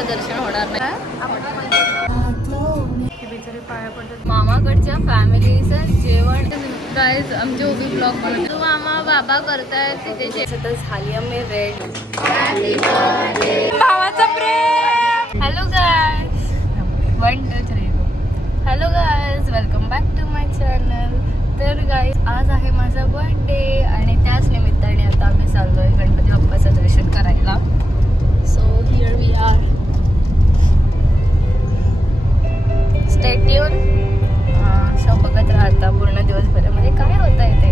वेळेला दर्शन होणार नाही. मामाकडच्या फॅमिलीचं जेवण गाईज आमचे उभी ब्लॉग बनवतो. मामा बाबा करतायत तिथे तर झाली आम्ही रेड. भावाचा प्रेम. Hello guys 1 2 3 hello guys welcome back to my channel. तर गाईज आज आहे माझा बर्थडे आणि त्याच निमित्ताने आता आम्ही चाललोय गणपती बाप्पाचं दर्शन करायला. So here we are. Stay tune. Show बघत राहता पूर्ण दिवसभरामध्ये काय होत आहे ते.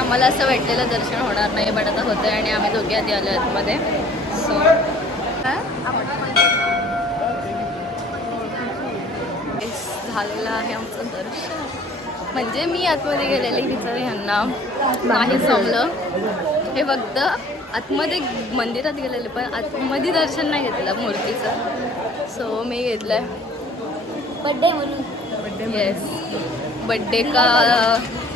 आम्हाला असं वाटलेलं दर्शन होणार नाही बट आता होतंय आणि आम्ही दोघे आधी आलो आतमध्ये. सो झालेलं आहे आमचं दर्शन. म्हणजे मी आतमध्ये गेलेले विचार ह्यांना नाही जमलं. हे फक्त आतमध्ये मंदिरात गेलेले पण आतमध्ये दर्शन नाही घेतलं मूर्तीचं. सो मी घेतलंय बड्डे म्हणून. येस बड्डे का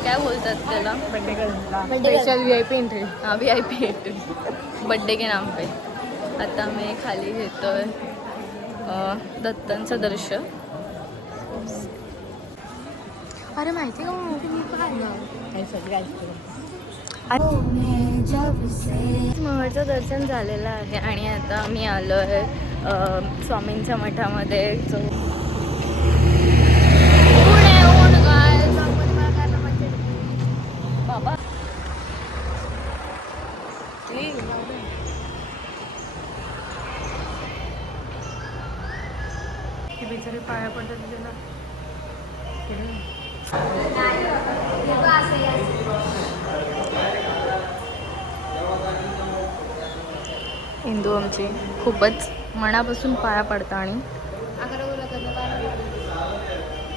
काय बोलतात त्याला. बड्डे का स्पेशल VIP एंट्री. हाँ VIP एंट्री बड्डे के नाम पे. आता मी खाली घेतोय दत्तांचं दर्शन. अरे माहिती का मी महडचं दर्शन झालेलं आहे आणि आता आम्ही आलो आहे स्वामींच्या मठामध्ये. बाबा बिचारे पाया पडतात तिला. हिंदू आमची खूपच मनापासून पाया पडता. आणि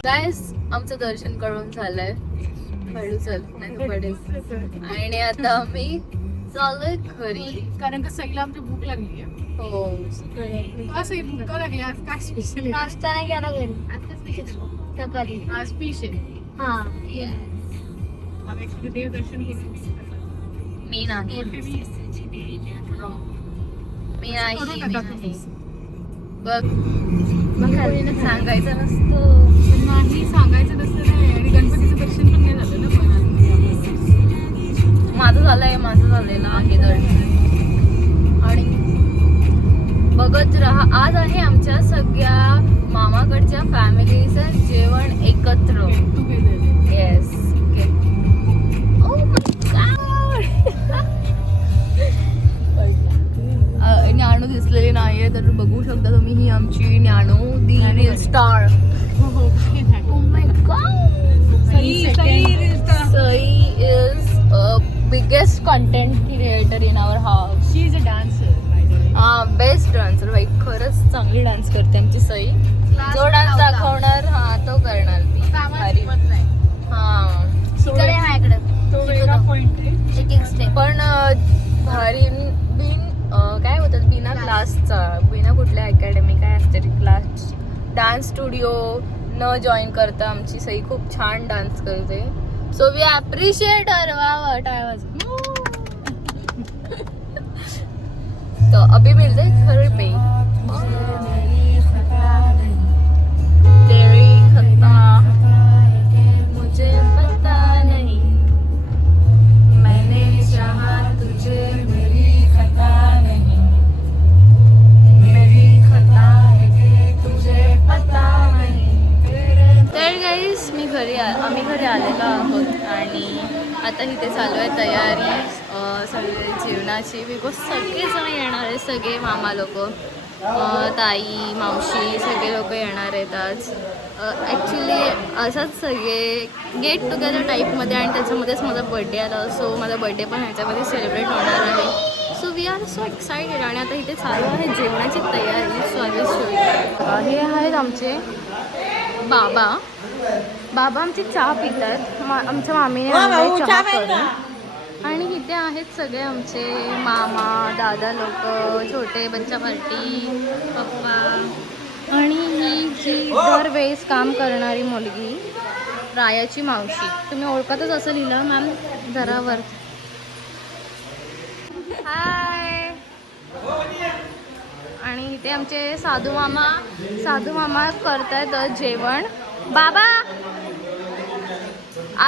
गाईस आमचं दर्शन करून झालंय. हळू चल नाही पडेल. आणि आता आम्ही चाललोय घरी कारण का सईला आमची भूक लागली आहे. हो असं भूक लागली. आज काय स्पेशल नाश्ता नाही केला घरी. आज स्पेशल सकाळी. आज स्पेशल देवदर्शन केलं. मी नाही बघ. मग सांगायचं नसतं. नाही सांगायचं नसतं नाही. आणि गणपतीचं दर्शन पण नाही झालं ना. माझं झालेलं आहे दर्शन. आणि बघत राहा. आज आहे आमच्या सगळ्या मामाकडच्या फॅमिलीचं जेवण एकत्र. येस न्याणू दिसलेली नाहीये तर बघू शकता तुम्ही. ही आमची न्याणू the reel star. Sai is biggest content creator in our house. She is a dancer. हां बेस्ट डान्सर बाई. खरंच चांगली डान्स करते आमची सई. जो डान्स दाखवणार हा तो करणार ती. भारी. हां तो वेगळा पॉइंट आहे. पण भारी बिन काय होतात बिना क्लासचा बिना कुठल्या अकॅडमी काय असते क्लास डान्स स्टुडिओ न जॉईन करता आमची सई खूप छान डान्स करते. सो वी ॲप्रिशिएट हर. वा टाळ्या तो अभी मिलते खरी पे तेरी खता मुझे पता नहीं मैंने चाहा तुझे मेरी खता नहीं मेरी खता है तुझे पता नहीं. तर गाईस आम्ही घरी आलेलो आहोत आणि आता इथे चालू आहे तयारी सगळे जेवणाची. बिकॉज सगळेजण येणार आहे. सगळे मामा लोक ताई मावशी सगळे लोक येणार आहेत आज. ॲक्च्युली असंच सगळे गेट टुगेदर टाईपमध्ये आणि त्याच्यामध्येच माझा बड्डे आला. सो माझा बड्डे पण ह्याच्यामध्ये सेलिब्रेट होणार आहे. So we are so excited. आणि आता इथे चालू आहे जेवणाची तयारी स्वादिष्ट. हे आहेत आमचे बाबा. आमची चहा पितात. आमच्या मामीने चहा करून. आणि इथे आहेत सगळे आमचे मामा दादा लोक छोटे बच्चा पार्टी पप्पा. आणि ही जी दरवेळेस काम करणारी मुलगी रायाची मावशी. तुम्ही ओळखतच असं लिहिलं मॅम जरावर. हाय. आणि इथे आमचे साधू मामा करतायत जेवण. बाबा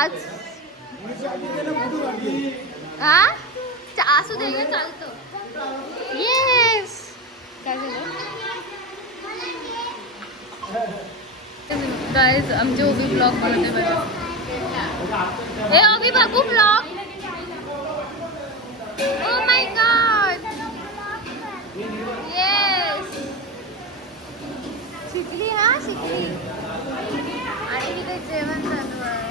आज हा असू दे ना, चालतं. येस. काय झालं गाईज, आमचे ओबी ब्लॉग बनवते बघा. हे ओबी बघू blog. Oh my God. Yes. शिकली हा शिकली. आणि तिथे जेवण चालू आहे.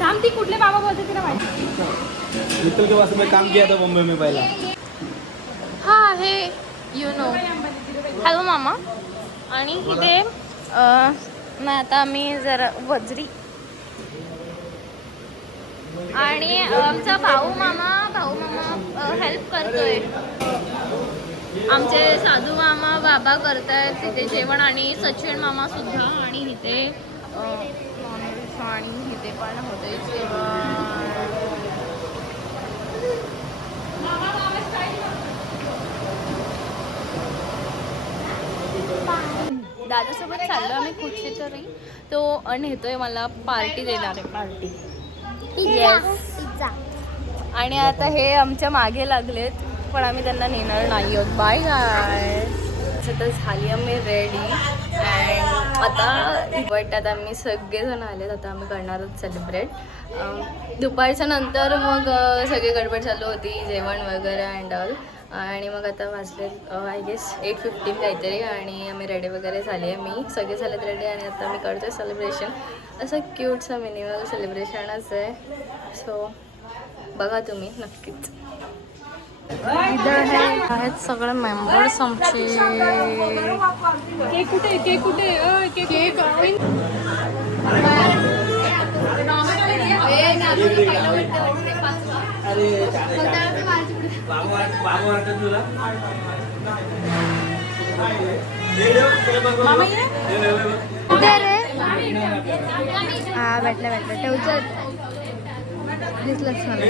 थांब, ती कुठले बाबा बोलते तिला माहिती. मित्तल के पास में काम किया था बॉम्बे में पहला. हा हे यू नो. हॅलो मामा. आणि इथे नाही आता आम्ही जरा वजरी. आणि आमचा भाऊ मामा हेल्प करतोय. आमचे साधू मामा बाबा करतायत तिथे जेवण. आणि सचिन मामा सुद्धा. आणि इथे आणि इथे पण होते जेवण. दादासोबत चाललो आम्ही कुठे तरी. तो नेतोय मला पार्टी देणार आहे. पार्टी. आणि आता हे आमच्या मागे लागलेत, पण आम्ही त्यांना नेणार नाही आहोत. बाय गाय. तर झाली आम्ही रेडी. अँड आता बट आम्ही सगळेजण आलेत. आता आम्ही करणार आहोत सेलिब्रेट. दुपारच्या नंतर मग सगळी गडबड चालू होती, जेवण वगैरे अँड ऑल. आणि मग आता वाजले आय गेस 8:15 काहीतरी. आणि आम्ही रेडी वगैरे झाली आहे. मी सगळे झालेत रेडी. आणि आता मी करतो आहे सेलिब्रेशन. असं क्यूटचं मिनिमल सेलिब्रेशनच आहे. सो बघा तुम्ही नक्कीच. आहेत सगळे मेंबर्स आमचे. केक कुठे केक कुठे केक हा भेटला ठेवचं दिसलंच मला.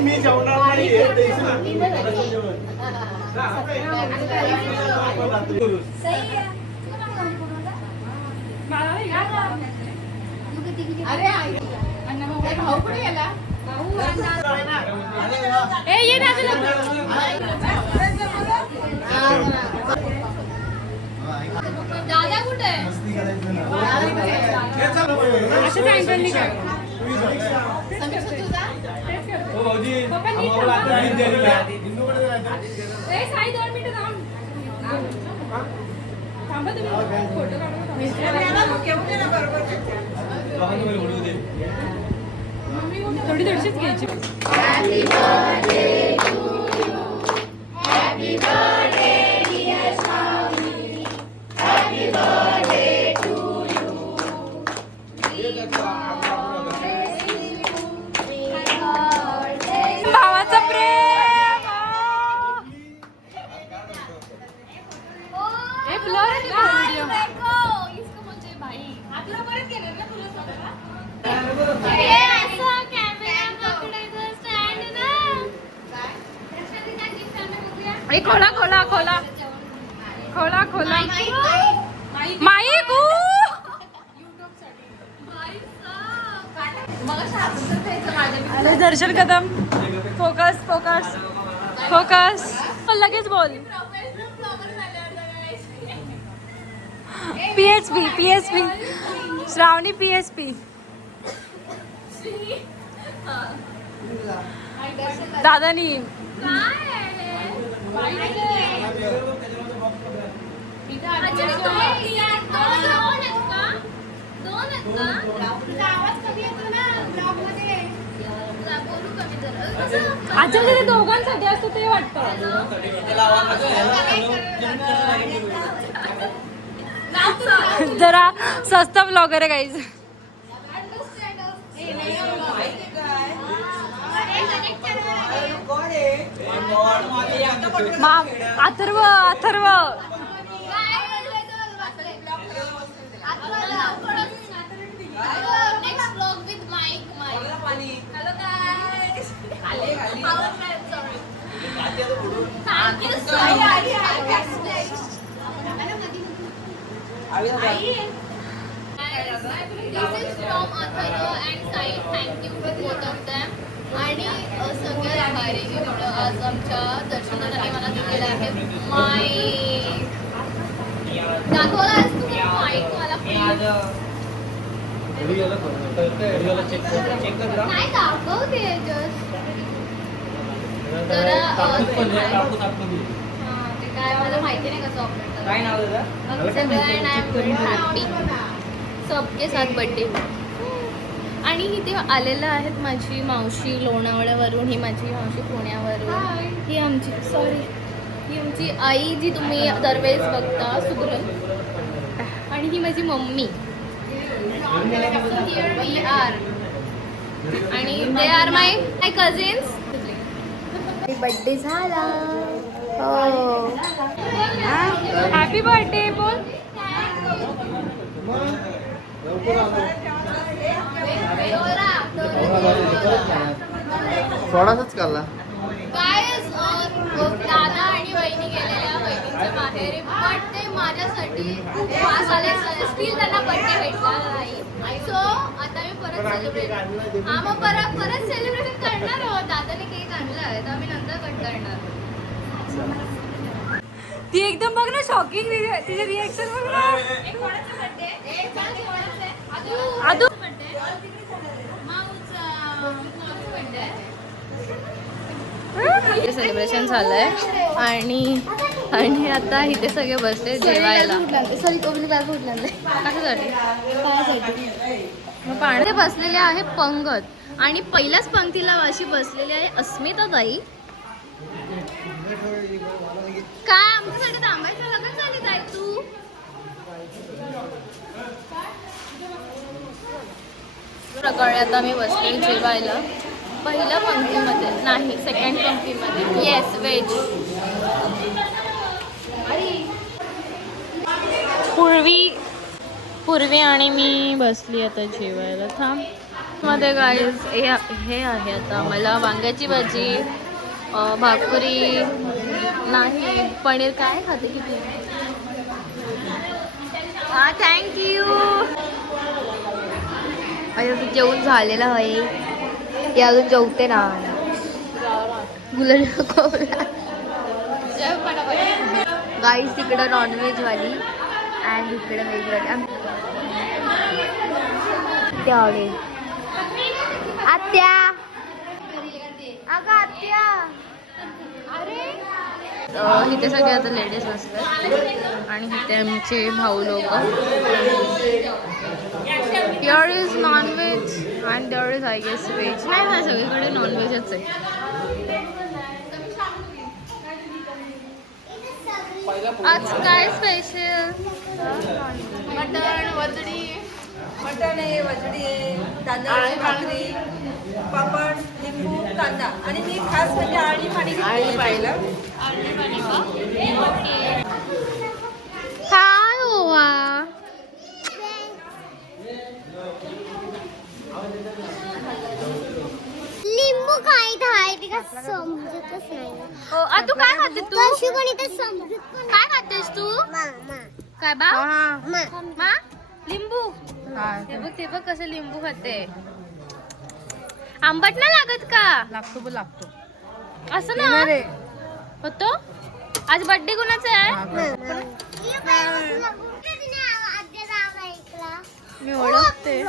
मी जेवणार नाही. भाऊ कुठे गेला. दादा कुठे थोडी थोडीशीच घ्यायची. भावाचं प्रेम. खोला खोला खोला खोला खोला माईक. अरे Darshan Kadam. Focus focus focus. लगेच बोल. PSP PSP श्रावणी PSP. दादानी अच्छा ते दोघांसाठी असतं ते वाटतं. जरा स्वस्त ब्लॉगर आहे guys. Atharva Atharva next blog with mic. Hello guys. Thank you so This is from Atharva and Sai. Thank you to both of them. आणि सगळ्यात भारी गिफ्ट आज आमच्या दर्शनासाठी मला दिलेलं आहे माईक. दाखवलास तुम्ही माईक मला प्लीज. नाही दाखवते जस्ट. जरा ते काय मला माहिती नाही कसं ऑपरेट हॅपी सबके साथ बर्थडे. आणि इथे आलेलं आहेत माझी मावशी लोणावळ्यावरून, ही माझी मावशी पुण्यावरून, ही आमची आई जी तुम्ही दरवेळेस बघता सुगरण, आणि ही माझी मम्मी. हिअर वी आर आणि they are my cousins. Birthday झाला. हो हॅपी बर्थडे बोल. थोडासाच काढला. काय दादा आणि वहिनी गेलेल्या वहिनीच्या माहेरी, बट ते माझ्यासाठी खूप खास आले. स्टील त्यांना बर्थडे भेटला नाही. सो आता मी परत सेलिब्रेट मग परत सेलिब्रेशन करणार आहोत. दादाने केक आणला आहे तर आम्ही नंतर कट करणार. ती एकदम बघ ना शॉकिंग तिचे रिएक्शन बघ ना. आदू सेलिब्रेशन झालंय आणि आता इथे सगळे बसले जेवायला. पाण्यात बसलेले आहे पंगत आणि पहिल्याच पंक्तीला अशी बसलेली आहे अस्मिता ताई. काय आमच्यासाठी थांबायचं लग्न झाली ताई तू. सकाळी आता मी बसले जेवायला पहिल्या पंक्तीमध्ये नाही, सेकंड पंक्तीमध्ये. Yes veg. पूर्वी आणि मी बसली आता जेवायला. थांब मध्ये गाईज हे आहे आता मला वांग्याची भाजी, भाकरी नाही पनीर. काय खाते किती. हा थँक्यू. अजून जेवण झालेलं आहे. हे अजून जेवते ना. गाईस तिकडं नॉनव्हेज वाली आणि इकडे व्हेज वाली. आत्या अगं आत्या. अरे इथे सगळे आता लेडीज बसतात आणि इथे आमचे भाऊ लोक. Here is non-veg and there is I guess veg. नाही सगळीकडे नॉनव्हेजच आहे. आज काय स्पेशल. मटण वजडी, मटण आहे, वजडी आहे, तांदळाची भाकरी, पापड, लिंबू, कांदा. आणि मी खास म्हणजे आळणी पाणी घेतली पाहिलं. काय होवा. लिंबू काय आहे ते का समजतच नाही. तू काय खाते तू. कशी पण इथे समजत पण काय खातेस तू. काय बा मा लिंबू. ते बघ कसं लिंबू खाते. आंबट नाही लागत का. लागतो असं ना होतो. आज बर्थडे कोणाचा आहे. मी ओळखते.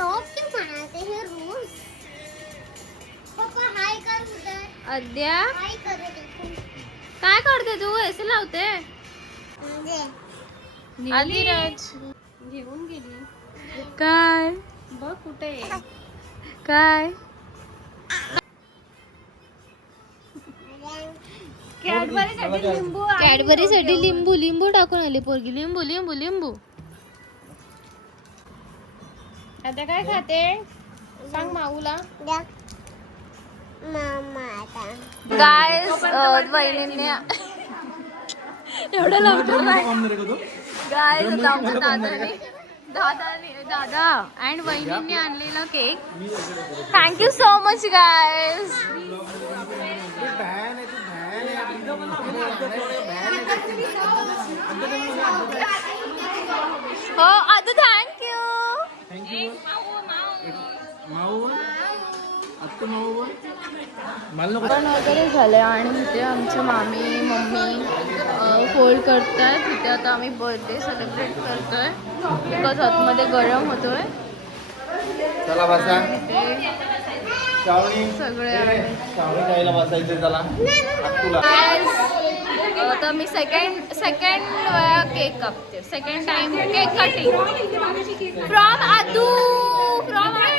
अद्या काय करते तू. ऐसे लावते. आदिराज घेऊन गेली. काय बघ कुठे काय. कॅडबरीसाठी लिंबू लिंबू टाकून आली पोरगी. लिंबू लिंबू लिंबू. आता काय खाते सांग माऊला. गायस वहिनींनी एवढं लवकर नाही. गायस आता आमच्या दादा अँड वहिनींनी आणलेला cake. Thank you so much guys. हो आदू थँक्यू. पण वगैरे झाले आणि इथे आमच्या मामी मम्मी फोल्ड करताय. तिथे आता आम्ही बर्थडे सेलिब्रेट करतोय बिकॉज आतमध्ये गरम होतोय. चला बसा. सगळे खायला बसायचं. चला आता मी सेकंड वेळा केक कापते. Second time cake cutting from Aadu. From Aadu.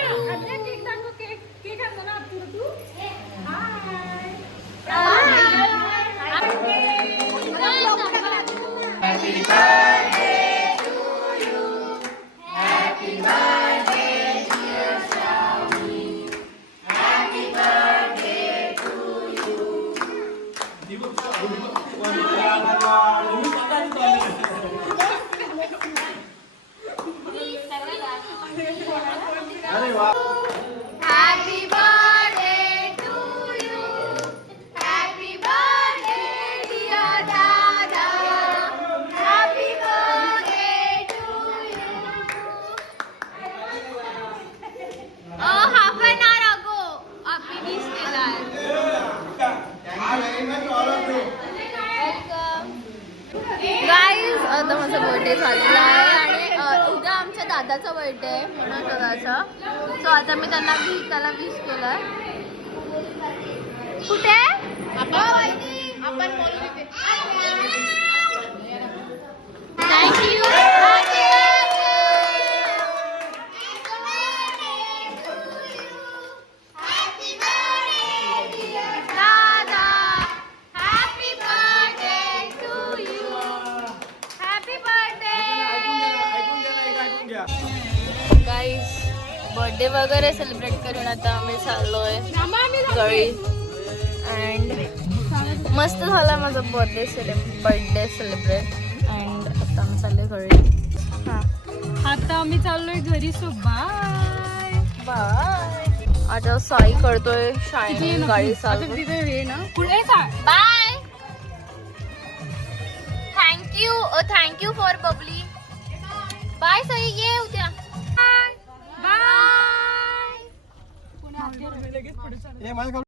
Happy birthday to you. Happy birthday dear Dada. Happy birthday to you. Half an hour ago आपली डिश केला गाईज. आता माझा बर्थडे झालेला आहे आणि उद्या आमच्या दादाचा बर्थडे आहे म्हणून दादाचा. सो आता मी त्याला विश केलं. कुठे थँक्यू. गाईज बर्थडे वगैरे सेलिब्रेट करून आता आम्ही चाललोय घरी. अँड मस्त झाला माझा बर्थडे सेलिब्रेट. अँड आता आम्ही चाललोय घरी. आता आम्ही चाललोय घरी. So bye bye. आता साई करतोय शाळेत गाडी चालू. तिथे हे ना पुढे bye. Thank you for Babli. Bye Sai. ये उद्या. माझ्या